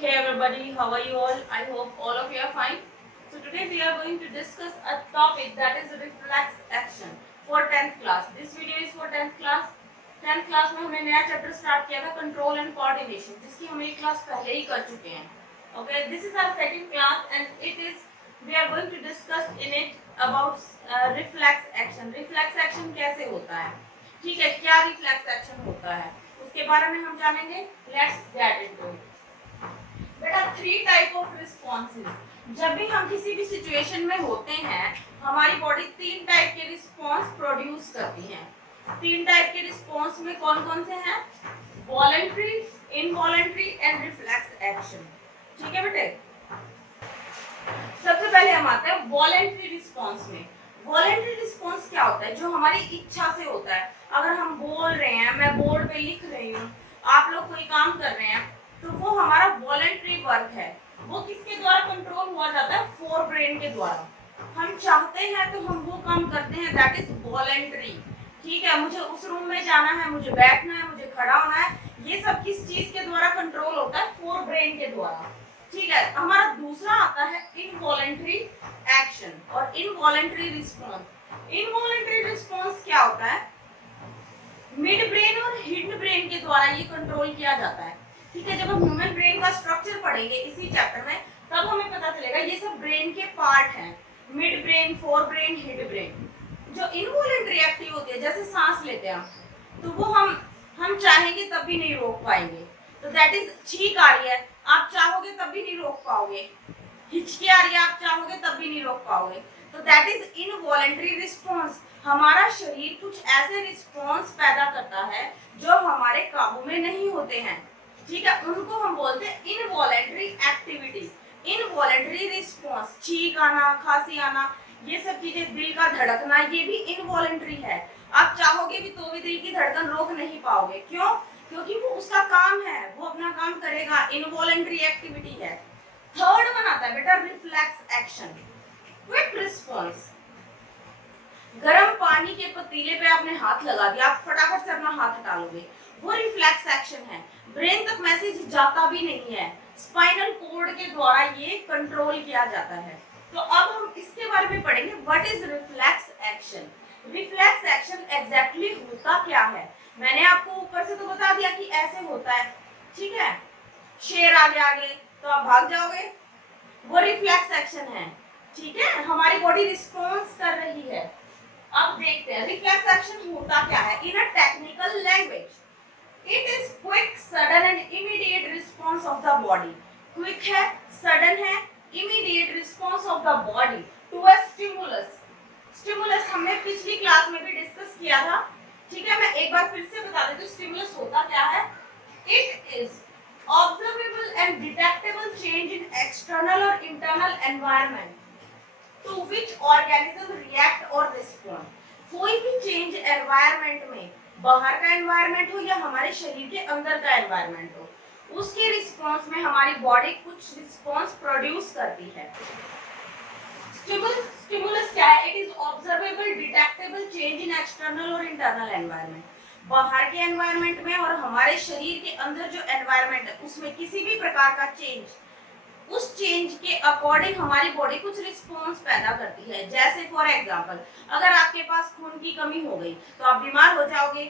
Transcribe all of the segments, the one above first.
Hey everybody, how are you all? I hope all of you are fine. So today we are going to discuss a topic that is reflex action for 10th class. This video is for 10th class. 10th class में हमने नया chapter start किया था control and coordination, जिसकी हम एक class पहले ही कर चुके हैं. Okay, this is our second class and it is we are going to discuss in it about reflex action. Reflex action कैसे होता है, ठीक है, क्या reflex action होता है उसके बारे में हम जानेंगे. Let's get into it. बेटा 3 टाइप ऑफ रिस्पॉन्सेज. जब भी हम किसी भी सिचुएशन में होते हैं हमारी बॉडी 3 टाइप के रिस्पॉन्स प्रोड्यूस करती है. 3 टाइप के रिस्पॉन्स में कौन कौन से हैं? Voluntary, involuntary and reflex action. ठीक है बेटे, सबसे पहले हम आते हैं वॉलंटरी रिस्पॉन्स में. वॉलंटरी रिस्पॉन्स क्या होता है? जो हमारी इच्छा से होता है. अगर हम बोल रहे हैं, मैं बोर्ड पे लिख रही हूँ, आप लोग कोई काम कर रहे हैं, तो वो हमारा वॉलंटरी वर्क है. वो किसके द्वारा कंट्रोल हुआ जाता है? फोर ब्रेन के द्वारा. हम चाहते हैं तो हम वो काम करते हैं, दैट इज वॉलंटरी. ठीक है, मुझे उस रूम में जाना है, मुझे बैठना है, मुझे खड़ा होना है, ये सब किस चीज के द्वारा कंट्रोल होता है? फोर ब्रेन के द्वारा. ठीक है, हमारा दूसरा आता है इनवॉलंटरी एक्शन और इनवॉलंटरी रिस्पॉन्स. इनवॉलंटरी रिस्पॉन्स क्या होता है? मिड ब्रेन और हिडन ब्रेन के द्वारा ये कंट्रोल किया जाता है. ठीक है, जब हम ह्यूमन ब्रेन का स्ट्रक्चर पढ़ेंगे इसी चैप्टर में तब हमें पता चलेगा ये सब ब्रेन के पार्ट हैं. Midbrain, forebrain, hindbrain. जो इनवॉलंटरी एक्टिव होती है, जैसे सांस लेते हैं तो वो हम चाहेंगे तब भी नहीं रोक पाएंगे. तो दैट इज छींक आ रही है, आप चाहोगे तब भी नहीं रोक पाओगे. हिचकी आ रही है, आप चाहोगे तब भी नहीं रोक पाओगे. तो दैट इज इनवॉलंटरी रिस्पॉन्स. हमारा शरीर कुछ ऐसे रिस्पॉन्स पैदा करता है जो हमारे काबू में नहीं होते हैं. ठीक है, उनको हम बोलते हैं इनवॉलंटरी एक्टिविटी, इनवॉलंटरी रिस्पॉन्स. छींक आना, खांसी आना, ये सब चीजें, दिल का धड़कना, ये भी इनवॉलंटरी है. आप चाहोगे भी तो भी दिल की धड़कन रोक नहीं पाओगे. क्यों? क्योंकि वो उसका काम है, वो अपना काम करेगा, इनवॉलंटरी एक्टिविटी है. थर्ड वन आता है बेटा रिफ्लेक्स एक्शन, क्विक रिस्पॉन्स. गर्म पानी के पतीले पे आपने हाथ लगा दिया, आप फटाफट से अपना हाथ हटा लोगे, वो रिफ्लेक्स एक्शन है. ब्रेन तक मैसेज जाता भी नहीं है, स्पाइनल कोड के द्वारा ये कंट्रोल किया जाता है. तो अब हम इसके बारे में पढ़ेंगे, what is reflex action. Reflex action exactly होता क्या है? मैंने आपको ऊपर से तो बता दिया कि ऐसे होता है. ठीक है, शेर आगे आगे तो आप भाग जाओगे, वो रिफ्लेक्स एक्शन है. ठीक है, हमारी बॉडी रिस्पॉन्स कर रही है. अब देखते हैं रिफ्लेक्स एक्शन होता क्या है. In a technical language it is quick, sudden and immediate response of the body. Quick है, sudden है, immediate response of the body to a stimulus. Stimulus हमने पिछली क्लास में भी डिस्कस किया था. ठीक है, मैं एक बार फिर से बता देती हूँ स्टिमुलस होता क्या है. It is observable and detectable change in external or internal environment to which organism react or respond. कोई भी चेंज एनवायरमेंट में, बाहर का एनवायरमेंट हो या हमारे शरीर के अंदर का एनवायरमेंट हो, उसके रिस्पॉन्स में हमारी बॉडी कुछ रिस्पॉन्स प्रोड्यूस करती है. स्टिमुलस क्या है? It is observable, detectable change in external और इंटरनल एनवायरमेंट. बाहर के एनवायरमेंट में और हमारे शरीर के अंदर जो एनवायरमेंट है उसमें किसी भी प्रकार का चेंज, उस चेंज के अकॉर्डिंग हमारी बॉडी कुछ रिस्पॉन्स पैदा करती है. जैसे फॉर एग्जांपल, अगर आपके पास खून की कमी हो गई तो आप बीमार हो जाओगे.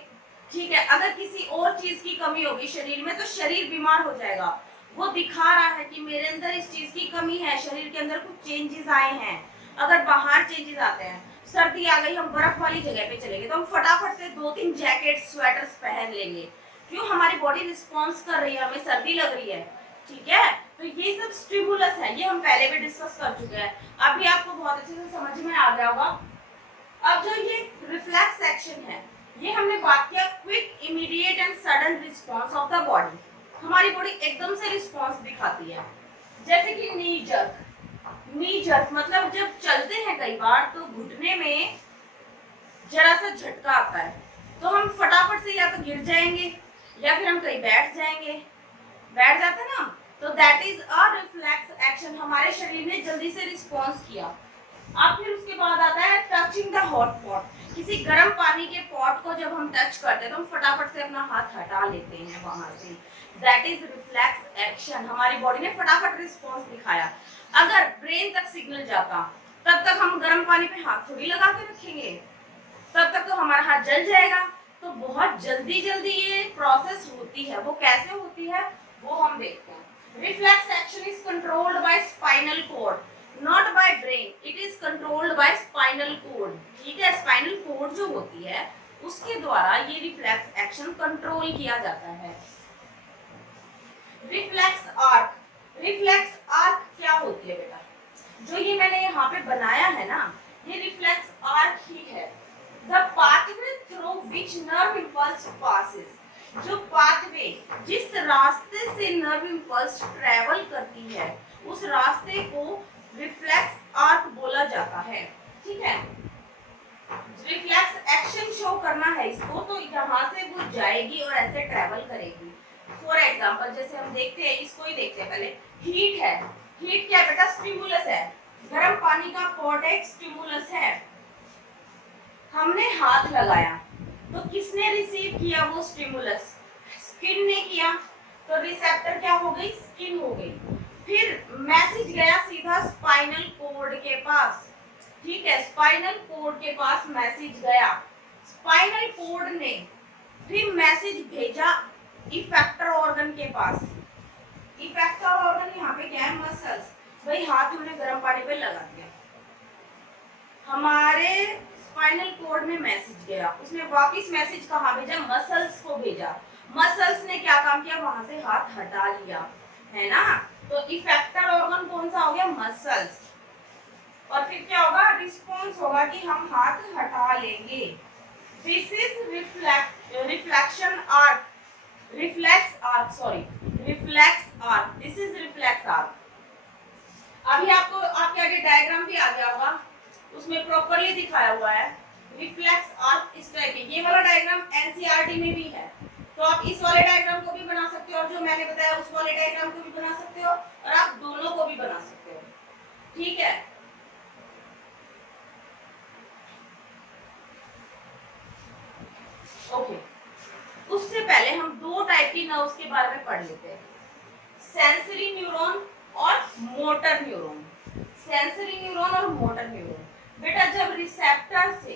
ठीक है, अगर किसी और चीज की कमी होगी शरीर में तो शरीर बीमार हो जाएगा. वो दिखा रहा है कि मेरे अंदर इस चीज की कमी है, शरीर के अंदर कुछ चेंजेस आए हैं. अगर बाहर चेंजेस आते हैं, सर्दी आ गई, हम बर्फ वाली जगह पे चले गए तो हम फटाफट से 2-3 जैकेट, स्वेटर्स पहन लेंगे. क्यों? हमारी बॉडी रिस्पॉन्स कर रही है, हमें सर्दी लग रही है. ठीक है, तो ये सब स्टिमुलस है, ये हम पहले भी डिस्कस कर चुके हैं. अभी आपको बहुत अच्छे से समझ में आ गया होगा. अब जो ये रिफ्लेक्स एक्शन है, ये हमने बात किया quick, immediate and sudden response of the body. हमारी बॉडी एकदम से रिस्पॉन्स दिखाती है. जैसे कि नी जर्क. नी जर्क मतलब जब चलते हैं कई बार तो घुटने में जरा सा झटका आता है तो हम फटाफट से या तो गिर जाएंगे या फिर हम कहीं बैठ जाएंगे. बैठ जाते हैं ना, तो that is a reflex action. हमारे शरीर ने जल्दी से रिस्पॉन्स किया. अब फिर उसके बाद आता है टचिंग द हॉट पॉट. किसी गर्म पानी के पॉट को जब हम टच करते हैं तो हम फटाफट से अपना हाथ हटा लेते हैं वहां से. That is reflex action. Action, हमारी बॉडी ने फटाफट रिस्पॉन्स दिखाया। अगर ब्रेन तक सिग्नल जाता तब तक हम गर्म पानी पे हाथ थोड़ी लगा के रखेंगे, तब तक तो हमारा हाथ जल जाएगा। तो बहुत जल्दी जल्दी ये प्रोसेस होती है। वो कैसे होती है वो हम देखते हैं। Reflex action is controlled by spinal cord, not by brain, it is controlled by spinal cord. ठीक है, स्पाइनल कॉर्ड जो होती है उसके द्वारा ये रिफ्लेक्स एक्शन कंट्रोल किया जाता है। रिफ्लेक्स आर्क, रिफ्लेक्स आर्क क्या होती है बेटा? जो ये मैंने यहाँ पे बनाया है ना, ये रिफ्लेक्स आर्क ही है। The pathway through which nerve impulse passes, जो पाथवे, जिस रास्ते से नर्व इम्पल्स ट्रेवल करती है उस रास्ते को रिफ्लेक्स आर्क बोला जाता है। ठीक है, रिफ्लेक्स एक्शन शो करना है इसको, तो यहाँ से वो जाएगी और ऐसे ट्रेवल करेगी। फॉर एग्जाम्पल जैसे हम देखते हैं, इसको ही देखते हैं पहले। हीट है, हीट क्या बेटा? स्टिमुलस है। गर्म पानी का पॉट एक स्टिमुलस है। हमने हाथ लगाया तो किसने रिसीव किया वो स्टिमुलस? स्किन ने किया, तो रिसेप्टर क्या हो गई? स्किन हो गई। फिर मैसेज गया सीधा स्पाइनल कॉर्ड के पास। ठीक है, स्पाइनल कॉर्ड के पास मैसेज गया। स्पाइनल कॉर्ड ने फिर मैसेज भेजा इफेक्टर ऑर्गन के पास। इफेक्टर ऑर्गन यहाँ पे क्या है? मसल्स। भाई हाथ हमने गर्म पानी पे लगा दिया, हमारे स्पाइनल कॉर्ड में मैसेज गया, उसने वापस मैसेज कहाँ भेजा? मसल्स को भेजा। मसल्स ने क्या काम किया? वहां से हाथ हटा लिया, है ना? तो इफेक्टर ऑर्गन कौन सा हो गया? मसल्स। और फिर क्या होगा? रिस्पॉन्स होगा कि हम हाथ हटा लेंगे। This is reflection arc, reflex arc, sorry reflex arc, this is reflex arc. अभी आपको आपके आगे डायग्राम भी आ गया होगा, उसमें प्रॉपर्ली दिखाया हुआ है रिफ्लेक्स आर्क इस टाइप के। ये वाला डायग्राम एनसीईआरटी में भी है, तो आप इस वाले डायग्राम को भी बना सकते हो और जो मैंने बताया उस वाले डायग्राम को भी बना सकते हो, और आप दोनों को भी बना सकते हो। ठीक है, ओके। उससे पहले हम दो टाइप की नर्व्स के बारे में पढ़ लेते हैं, सेंसरी न्यूरॉन और मोटर न्यूरॉन। सेंसरी न्यूरॉन और मोटर न्यूरॉन। बेटा जब रिसेप्टर से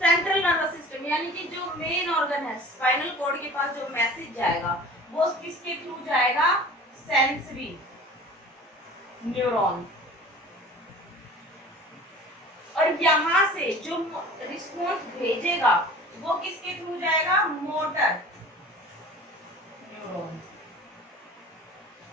सेंट्रल नर्वस सिस्टम यानी कि जो मेन ऑर्गन है स्पाइनल कॉर्ड के पास जो मैसेज जाएगा वो किसके थ्रू जाएगा? Sensory neuron. और यहाँ से जो रिस्पॉन्स भेजेगा वो किसके थ्रू जाएगा? Motor neuron.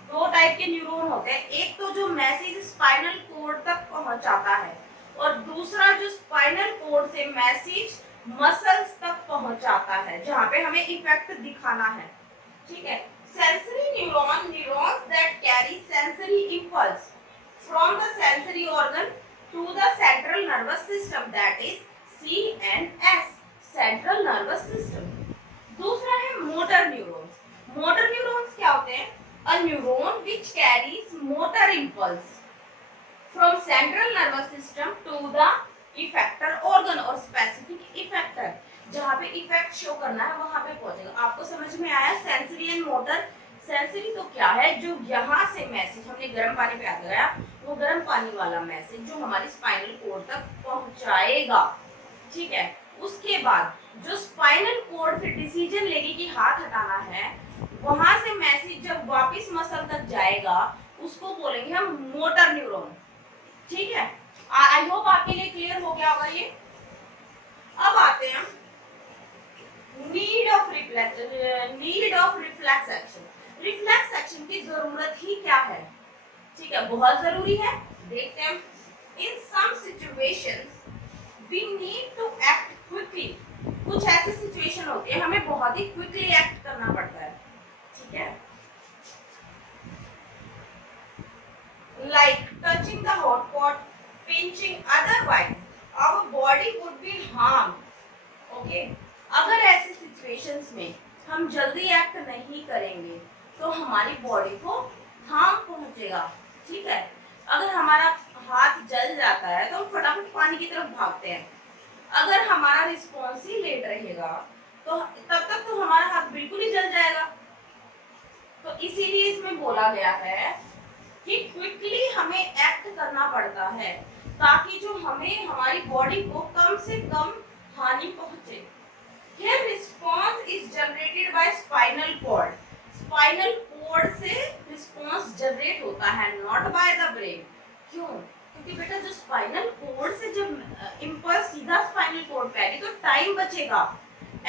दो टाइप के न्यूरॉन होते हैं, एक तो जो मैसेज स्पाइनल कॉर्ड तक पहुंचाता है और दूसरा जो स्पाइनल कॉर्ड से मैसेज मसल्स तक पहुंचाता है जहां पे हमें इफेक्ट दिखाना है। ठीक है, sensory neuron, neurons that carry sensory impulse from the sensory organ to the central nervous system, that is CNS, central nervous system. दूसरा है मोटर न्यूरॉन्स। मोटर न्यूरॉन्स क्या होते हैं? A neuron which carries motor impulse from central nervous system to the effector organ और specific effector, जहाँ पे effect show करना है वहां पे पहुंचेगा। आपको समझ में आया? Sensory and motor. सेंसरी तो क्या है? जो यहाँ से मैसेज हमने गर्म पानी पे लगाया, वो गर्म पानी वाला मैसेज जो हमारी स्पाइनल कॉर्ड तक पहुंचाएगा। ठीक है, उसके बाद जो स्पाइनल कॉर्ड फिर डिसीजन लेगी कि हाथ हटाना है, वहां से मैसेज जब वापस मसल तक जाएगा उसको बोलेंगे हम मोटर न्यूरॉन। ठीक है, आई होप आपके लिए क्लियर हो गया होगा ये। अब आते हैं need of reflex action. Reflex action की जरूरत ही क्या है? ठीक है, बहुत जरूरी है। देखते हैं, in some situations we need to act quickly. कुछ ऐसी सिचुएशन होती है हमें बहुत ही क्विकली एक्ट करना पड़ता है। ठीक है, like touching the hot pot, pinching, otherwise our body would be harmed. Okay, अगर ऐसी सिचुएशंस में हम जल्दी एक्ट नहीं करेंगे तो हमारी बॉडी को हार्म पहुंचेगा। ठीक है, अगर हमारा हाथ जल जाता है तो हम फटाफट पानी की तरफ भागते हैं। अगर हमारा रिस्पॉन्स ही लेट रहेगा तो तब तक तो हमारा हाथ बिल्कुल ही जल जाएगा। तो इसीलिए इसमें बोला गया है कि क्विकली हमें एक्ट करना पड़ता है ताकि जो हमें हमारी बॉडी को कम से कम हानि पहुंचे। Here response is generated by spinal cord. Spinal cord से response generate होता है, not by the brain. क्यों? क्योंकि बेटा जो spinal cord से जब impulse सीधा spinal cord पे आएगी तो टाइम बचेगा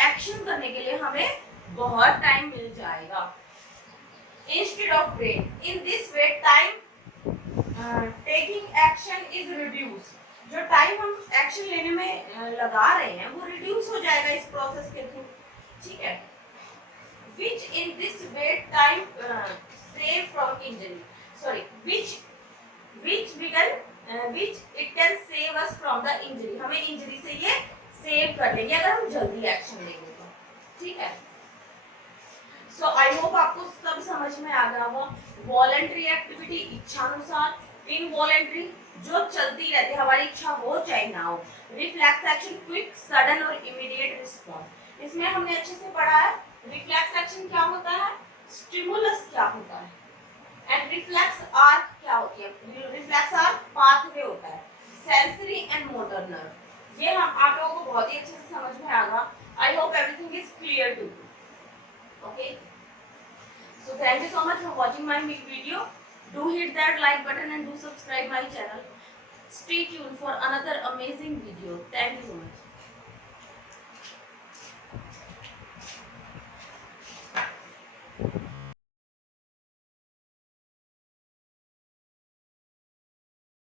एक्शन करने के लिए, हमें बहुत टाइम मिल जाएगा। Instead of brain, in this way time taking action is reduced. जो टाइम हम एक्शन लेने में लगा रहे हैं वो रिड्यूस हो जाएगा इस प्रोसेस के थ्रू, ठीक है। Which in this way time save from injury, sorry, which it can save us from the injury, हमें इंजरी से ये सेव कर लेंगे अगर हम जल्दी एक्शन लेंगे तो, ठीक है। सो आई होप आपको सब समझ में आ गया होगा। वॉलंटरी एक्टिविटी इच्छानुसार, इनवॉलंटरी जो चलती रहती है, हमारी इच्छा हो चाहे ना हो। रिफ्लेक्स एक्शन क्विक सडन और इमीडिएट रिस्पॉन्स, इसमें हमने अच्छे से पढ़ा है रिफ्लेक्स एक्शन क्या होता है, स्टिमुलस क्या होता है, एंड रिफ्लेक्स आर्क क्या होती है। रिफ्लेक्स आर्क पाथवे होता है, सेंसरी एंड मोटर नर्व। ये हम आप लोगों को बहुत ही अच्छे से समझ में आ गया। I hope everything is clear to you. Okay, so thank you so much for watching my video. Do hit that like button and do subscribe my channel. Stay tuned for another amazing video. Thank you so much.